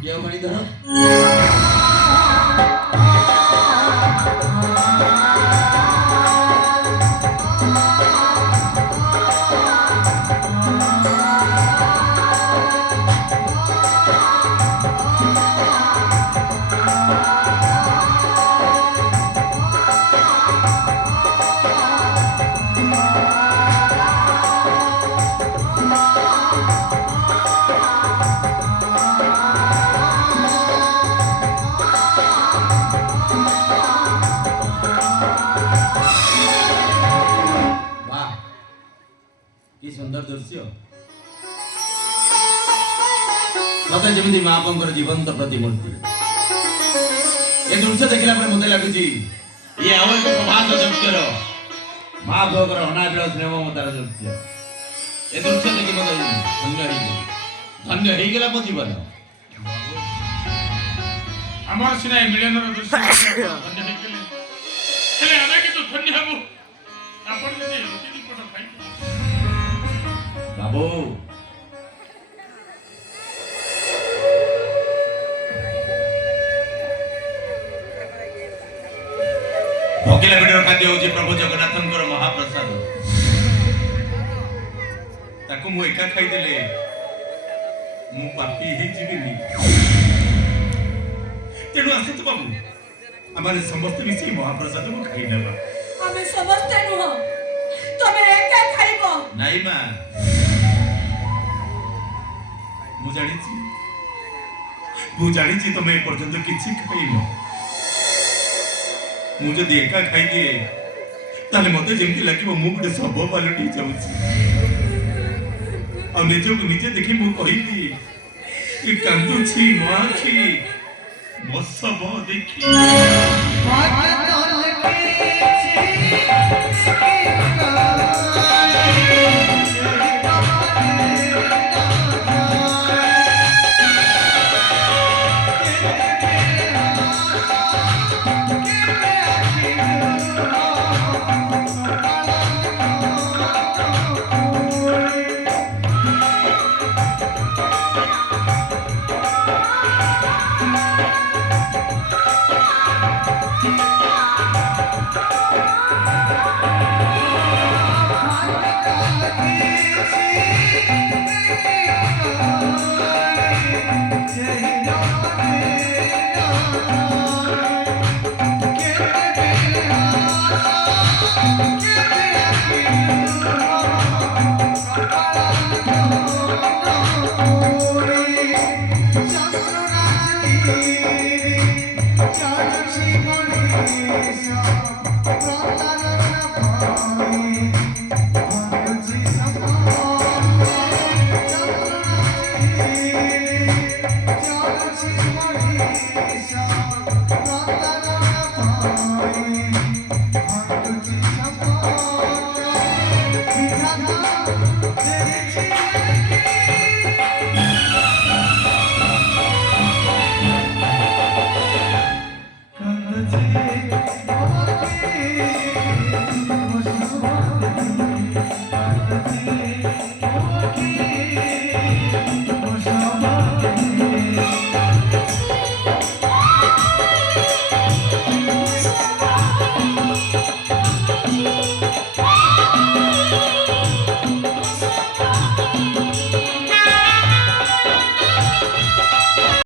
रुटिया पानी धर कि सुंदर दृश्य मत जमी महाप्रभुर जीवंत प्रतिमूर्ति ए दृश्य देखला मत लगुच ये आउ एक प्रभात दृश्यर महाप्रभुर अनाबिल स्नेह मतार दृश्य ए दृश्य देखी मत धन्य हो गला मो जीवन आमर सिना मिलन दृश्य धन्य हो गले हेले आमे कि तो धन्य हबो आपण जदि रोटी निपट खाइ बाबू भोगिला बिडर खाद्य होची प्रभु जगन्नाथंकर महाप्रसाद ताको मु एका खाइ देले मु पापी हे जीविनी तेनु आसत बाबू आमारे समस्त मिसी महाप्रसाद मु खाइ नेबा आमे समस्त नुह तमे एका खाइबो नाही मा मु जानी तुम ए पर्यंत किसी खाइन मु जदि एका खाई दिए ताले मते जेमती लागिबो मु गुटे सब पालटी जाउछि आ निजको निजे देखि मु कहिली कि कांदुछि मो आखि मो सब देखि